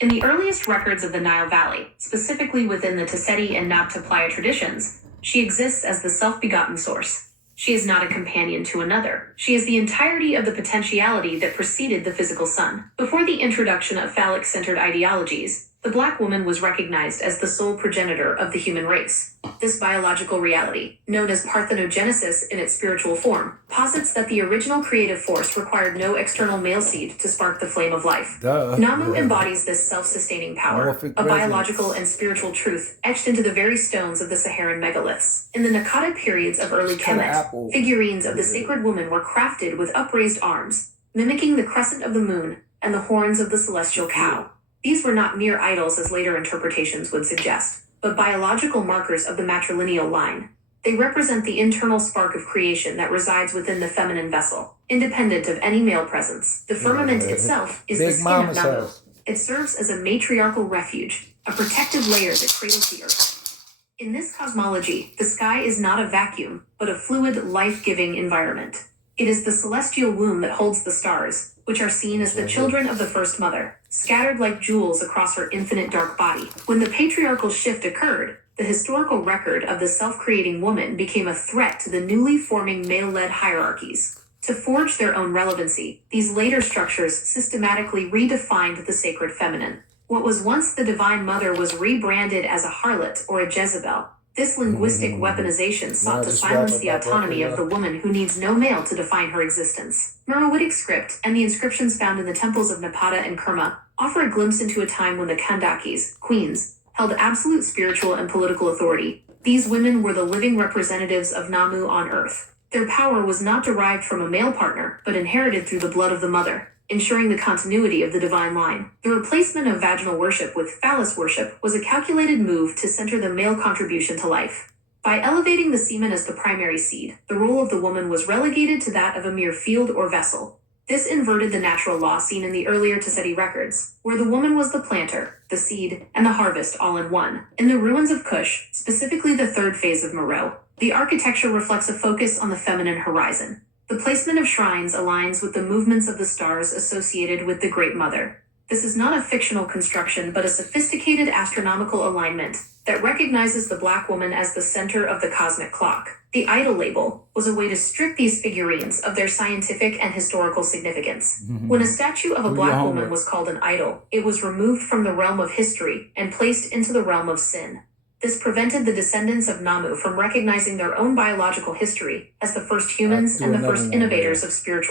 In the earliest records of the Nile Valley, specifically within the Taseti and Nabta Playa traditions, she exists as the self-begotten source. She is not a companion to another. She is the entirety of the potentiality that preceded the physical sun. Before the introduction of phallic-centered ideologies, the Black woman was recognized as the sole progenitor of the human race. This biological reality, known as parthenogenesis in its spiritual form, posits that the original creative force required no external male seed to spark the flame of life. Namu embodies this self-sustaining power, a biological and spiritual truth etched into the very stones of the Saharan megaliths. In the Naqada periods of early Kemet, figurines of the sacred woman were crafted with upraised arms, mimicking the crescent of the moon and the horns of the celestial cow. These were not mere idols as later interpretations would suggest, but biological markers of the matrilineal line. They represent the internal spark of creation that resides within the feminine vessel, independent of any male presence. The firmament itself is the skin of Namu. It serves as a matriarchal refuge, a protective layer that cradles the earth. In this cosmology, the sky is not a vacuum, but a fluid, life-giving environment. It is the celestial womb that holds the stars, which are seen as the children of the first mother, scattered like jewels across her infinite dark body. When the patriarchal shift occurred, the historical record of the self-creating woman became a threat to the newly forming male-led hierarchies. To forge their own relevancy, these later structures systematically redefined the sacred feminine. What was once the divine mother was rebranded as a harlot or a Jezebel. This linguistic weaponization sought to silence the autonomy of the woman who needs no male to define her existence. Meroitic script and the inscriptions found in the temples of Napata and Kerma offer a glimpse into a time when the Kandakis, queens, held absolute spiritual and political authority. These women were the living representatives of Namu on earth. Their power was not derived from a male partner, but inherited through the blood of the mother, ensuring the continuity of the divine line. The replacement of vaginal worship with phallus worship was a calculated move to center the male contribution to life. By elevating the semen as the primary seed, the role of the woman was relegated to that of a mere field or vessel. This inverted the natural law seen in the earlier Taseti records, where the woman was the planter, the seed, and the harvest all in one. In the ruins of Kush, specifically the third phase of Meroe, the architecture reflects a focus on the feminine horizon. The placement of shrines aligns with the movements of the stars associated with the Great Mother. This is not a fictional construction, but a sophisticated astronomical alignment that recognizes the Black woman as the center of the cosmic clock. The idol label was a way to strip these figurines of their scientific and historical significance. When a statue of a Black woman was called an idol, it was removed from the realm of history and placed into the realm of sin. This prevented the descendants of Namu from recognizing their own biological history as the first humans and the first innovators of spiritual